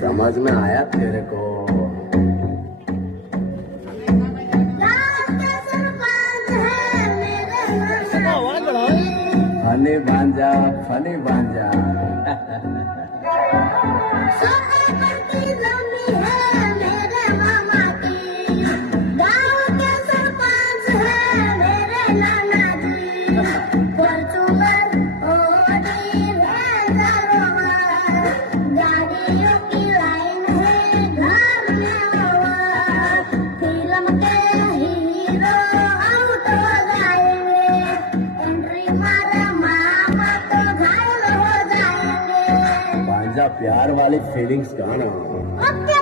समझ में आया तेरे को? फनी भांजा प्यार वाली फीलिंग्स गाना।